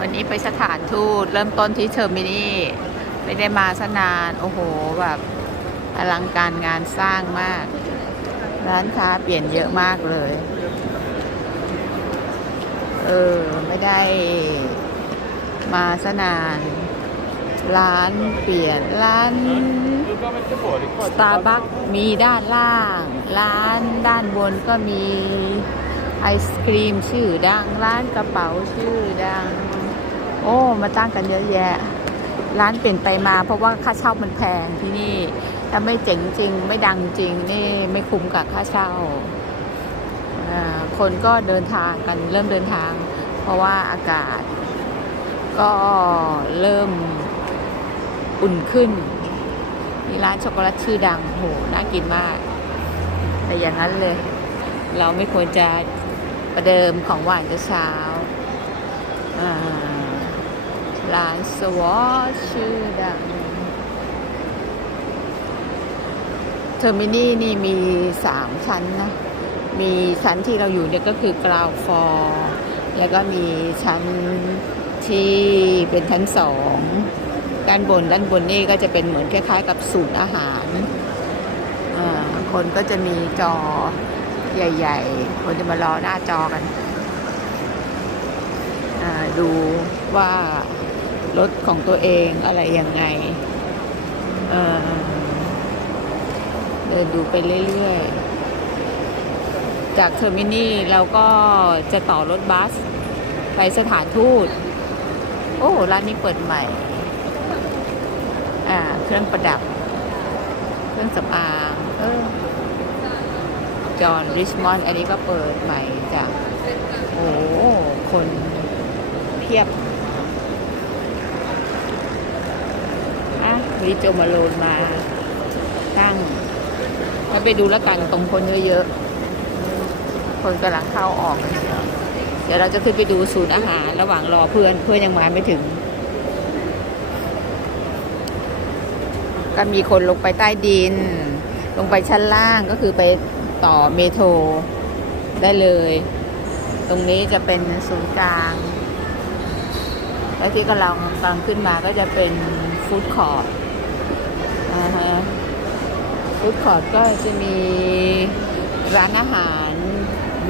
วันนี้ไปสถานทูตเริ่มต้นที่เทอร์มินีไม่ได้มาสนาน โอ้โห แบบอลังการงานสร้างมาก ร้านค้าเปลี่ยนเยอะมากเลย เออ ไม่ได้มาสนาน ร้านเปลี่ยนร้านสตาร์บัคมีด้านล่าง ร้านด้านบนก็มีไอศครีมชื่อดัง ร้านกระเป๋าชื่อดัง โอ้มาตั้งกันเยอะแยะ ร้านเปลี่ยนไปมาเพราะว่าค่าเช่ามันแพงที่นี่ถ้าไม่เจ๋งจริง ไม่ดังจริงนี่ไม่คุ้มกับค่าเช่าอ่า คนก็เดินทางกันเริ่มเดินทาง เพราะว่าอากาศ ก็เริ่มอุ่นขึ้น มีร้านช็อกโกแลตชื่อดังโหน่ากินมาก แต่อย่างนั้นเลย เราไม่ควรจะประเดิมของหวานจะเช้าอ่า ร้านสวอชชื่อดังเทอร์มินีนี่มีสามชั้นนะ มีชั้นที่เราอยู่เนี่ยก็คือกราวฟอร์แล้วก็มีชั้นที่เป็นชั้นสองด้านบนด้านบนนี่ก็จะเป็นเหมือนคล้ายๆ กับศูนย์อาหาร คนก็จะมีจอใหญ่ๆ คนจะมารอหน้าจอกัน ดูว่า รถของตัวเองอะไรยังไงเเดินดูไปเรื่อยๆ จากเทอร์มินีเราก็จะต่อรถบัส ไปสถานทูต โอ้ ร้านนี้เปิดใหม่ อ่า เครื่องประดับ เครื่องสำอางเออจอห์นริชมอนด์อันนี้ก็เปิดใหม่จ้ะโอ้คนเพียบ วันนี้โจมาโลนมาตั้งถ้าไปดูแล้วกันตรงคนเยอะๆ คนกำลังเข้าออกเยอะเดี๋ยวเราจะขึ้นไปดูศูนย์อาหารระหว่างรอเพื่อนเพื่อนยังมาไม่ถึง ก็มีคนลงไปใต้ดิน ลงไปชั้นล่างก็คือไปต่อเมโทรได้เลย ตรงนี้จะเป็นศูนย์กลาง แล้วที่กำลังกำลังขึ้นมาก็จะเป็นฟู้ดคอร์ท อ่าฮะฟู้ดคอร์ทก็จะมีร้านอาหาร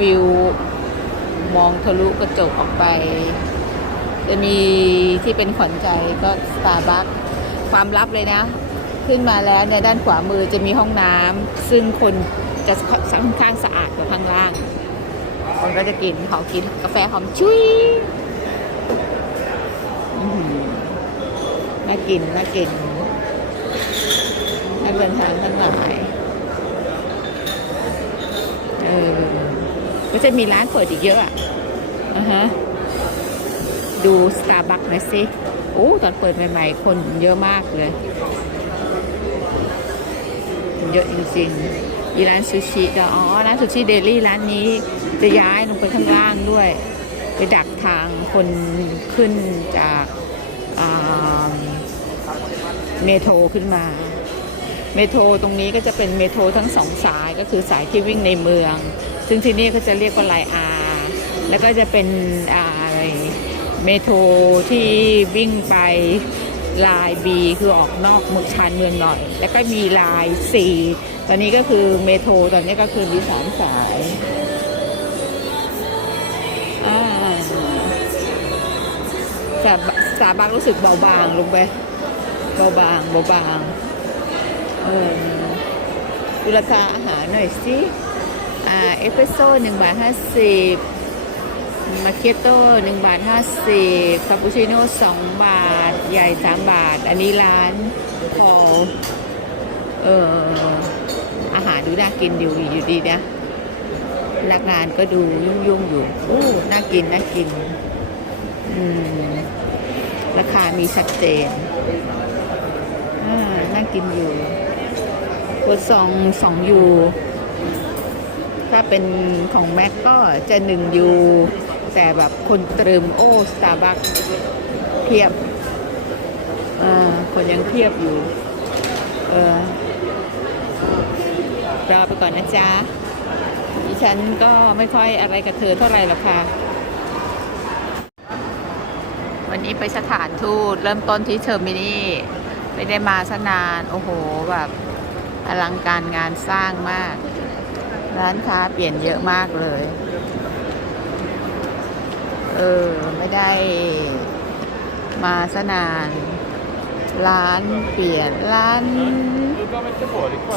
วิว มองทะลุกระจกออกไป จะมีที่เป็นขวัญใจก็สตาร์บัคความลับเลยนะ ขึ้นมาแล้วในยด้านขวามือจะมีห้องน้ำซึ่งคนจะค่อนข้างสะอาดกว่าข้างล่าง คนก็จะกินเขากินกาแฟหอมชุยน่ากิน น่ากิน นักเดินทางทั้งหลายเออก็จะมีร้านเปิดอีกเยอะอะอ่าฮะดูสตาร์บัคหน่อยสิโอ้ตอนเปิดใหม่ๆ คนเยอะมากเลย เยอะจริงๆมีร้านซูชิก็อ๋อ ร้านซูชิเดลี่ร้านนี้จะย้ายลงไปข้างล่างด้วย ไปดักทางคนขึ้นจากเมโทรขึ้นมา เมโทรตรงนี้ก็จะเป็นเมโทรทั้งสองสายก็คือสายที่วิ่งในเมือง ซึ่งที่นี่ก็จะเรียกว่าไลอาแล้วก็จะเป็นอ่าอะไรเมโทรที่วิ่งไปลายบีคือออกนอกเมืองชานเมืองหน่อย แล้วก็มีลายสีตอนนี้ก็คือเมโทรตอนนี้ก็คือมีสามสายแต่สาบักรู้สึกเบาบางลงไป เบาบางเบาบาง เออดูราคาอาหารหน่อยสิอ่าเอสเปรสโซ่หนึ่งบาทห้าสิบมาเคียโต้หนึ่งบาทห้าสิบคาปูชิโน่สองบาท ใหญ่สามบาท อันนี้ร้านพอลเอออาหารดูน่ากินอยู่อยู่ดีนะพนักงานก็ดูยุ่งๆอยู่โอ้น่ากินน่ากิน อืม ราคามีชัดเจน อ่า น่ากินอยู่ ขวดซองสองยูถ้าเป็นของแม็กก็จะหนึ่งยูแต่แบบคนตรึมโอ้สตาร์บัคเพียบคนยังเพียบอยู่ เออรอไปก่อนนะจ๊ะดิฉันก็ไม่ค่อยอะไรกับเธอเท่าไหร่หรอกค่ะ วันนี้ไปสถานทูตเริ่มต้นที่เทอร์มินีไม่ได้มาสนาน โอ้โหแบบ อลังการงานสร้างมาก ร้านค้าเปลี่ยนเยอะมากเลย เออ ไม่ได้มาสนาน ร้านเปลี่ยนร้าน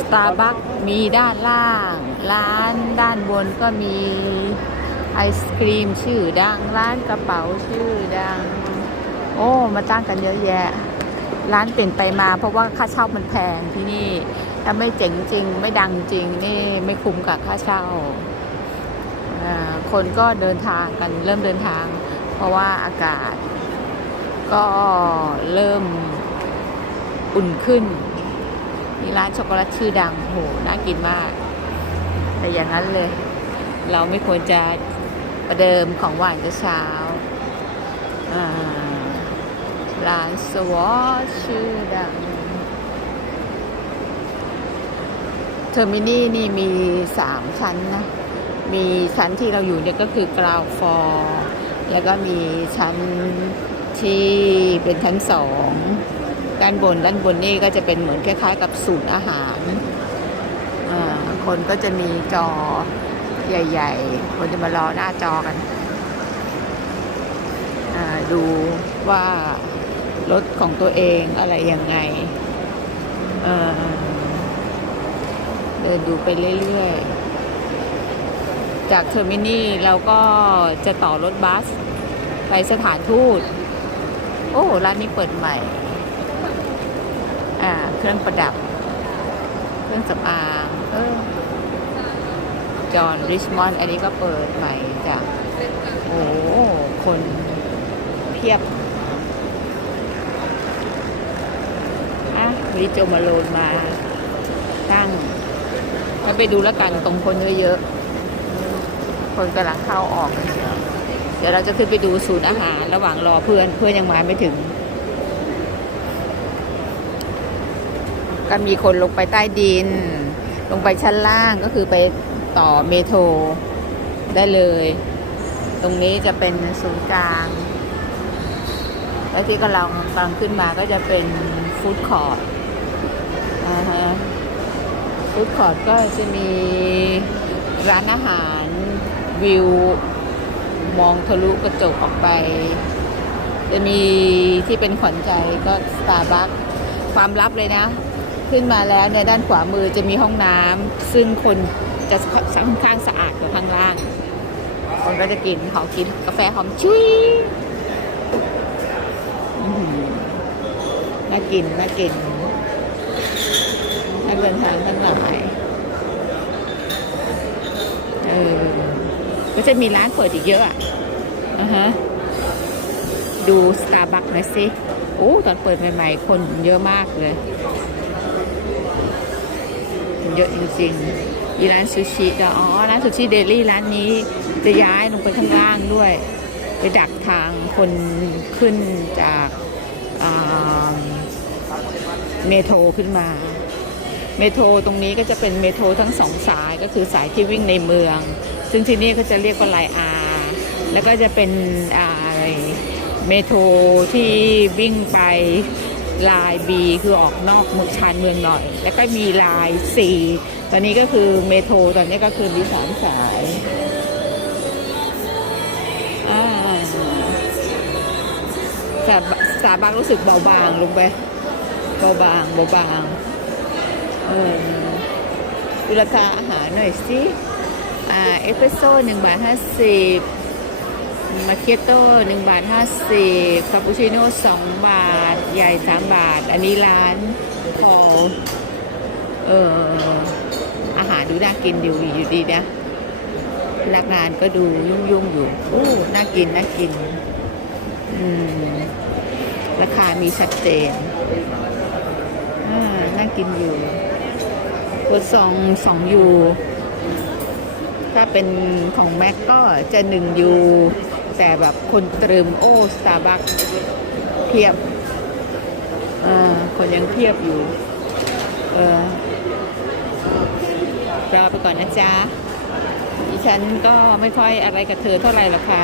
สตาร์บัคมีด้านล่าง ร้านด้านบนก็มีไอศครีมชื่อดัง ร้านกระเป๋าชื่อดัง โอ้ มาตั้งกันเยอะแยะ ร้านเปลี่ยนไปมาเพราะว่าค่าเช่ามันแพงที่นี่ ถ้าไม่เจ๋งจริง ไม่ดังจริงนี่ไม่คุ้มกับค่าเช่า คนก็เดินทางกันเริ่มเดินทาง เพราะว่าอากาศ ก็เริ่มอุ่นขึ้น มีร้านช็อกโกแลตชื่อดังโหน่ากินมาก แต่อย่างนั้นเลย เราไม่ควรจะประเดิมของหวานจะเช้าอ่าร้านสวอชชื่อดัง เทอร์มินี่นี่มีสามชั้นนะ มีชั้นที่เราอยู่เนี่ยก็คือกราวฟอร์แล้วก็มีชั้นที่เป็นชั้นสองด้านบนด้านบนนี่ก็จะเป็นเหมือนคล้ายๆ กับศูนย์อาหาร คนก็จะมีจอใหญ่ๆ คนจะมารอหน้าจอกัน ดูว่ารถของตัวเองอะไรยังไง เดินดูไปเรื่อย ๆ จากเทอร์มินีเราก็จะต่อรถบัส ไปสถานทูต โอ้ ร้านนี้เปิดใหม่ อ่า เครื่องประดับ เครื่องสำอางเออจอห์นริชมอนด์อันนี้ก็เปิดใหม่จ้ะโอ้คนเพียบอะวันนี้โจมาโลนมาตั้ง มาไปดูแล้วกันตรงคนเยอะๆ คนกำลังเข้าออก เดี๋ยวเราจะขึ้นไปดูศูนย์อาหารระหว่างรอเพื่อนเพื่อนยังมาไม่ถึง ก็มีคนลงไปใต้ดิน ลงไปชั้นล่างก็คือไปต่อเมโทรได้เลย ตรงนี้จะเป็นศูนย์กลาง แล้วที่กำลังกำลังขึ้นมาก็จะเป็นฟู้ดคอร์ทอ่าฮะ ฟู้ดคอร์ทก็จะมีร้านอาหารวิว มองทะลุกระจกออกไป จะมีที่เป็นขวัญใจก็สตาร์บัคความลับเลยนะ ขึ้นมาแล้วเนี่ยด้านขวามือจะมีห้องน้ำซึ่งคนจะค่อนข้างสะอาดกว่าข้างล่าง คนก็จะกินหอมกินกาแฟหอมชุยน่ากิน น่ากิน นักเดินทางทั้งหลายเออก็จะมีร้านเปิดอีกเยอะอะฮะดูสตาร์บัคหน่อยสิโอ้ตอนเปิดใหม่ๆคนเยอะมากเลย เยอะจริงๆอีร้านซูชิอ๋อร้านซูชิเดลี่ร้านนี้จะย้ายลงไปข้างล่างด้วย ไปดักทางคนขึ้นจากเมโทรขึ้นมา เมโทรตรงนี้ก็จะเป็นเมโทรทั้งสองสายก็คือสายที่วิ่งในเมือง ซึ่งที่นี่ก็จะเรียกว่าไลอาแล้วก็จะเป็นอะไรเมโทรที่วิ่งไปลายบีคือออกนอกเมืองชานเมืองหน่อย แล้วก็มีลายสีตอนนี้ก็คือเมโทรตอนนี้ก็คือมีสามสายอ่าแต่สาบักรู้สึกเบาบางลงไป เบาบางเบาบาง เออดูราคาอาหารหน่อยสิ อ่า เอสเปรสโซ่หนึ่งบาทห้าสิบมาเคียโต้หนึ่งบาทห้าสิบคาปูชิโน่สองบาท ใหญ่สามบาท อันนี้ร้านพอลเอออาหารดูน่ากินอยู่อยู่ดีนะพนักงานก็ดูยุ่งๆอยู่โอ้น่ากิน น่ากิน อืม ราคามีชัดเจน อ่า น่ากินอยู่ ขวดซองสองยูถ้าเป็นของแม็กก็จะหนึ่งยูแต่แบบคนตรึมโอ้สตาร์บัคเพียบคนยังเพียบอยู่ เออรอไปก่อนนะจ๊ะดิฉันก็ไม่ค่อยอะไรกับเธอเท่าไหร่หรอกค่ะ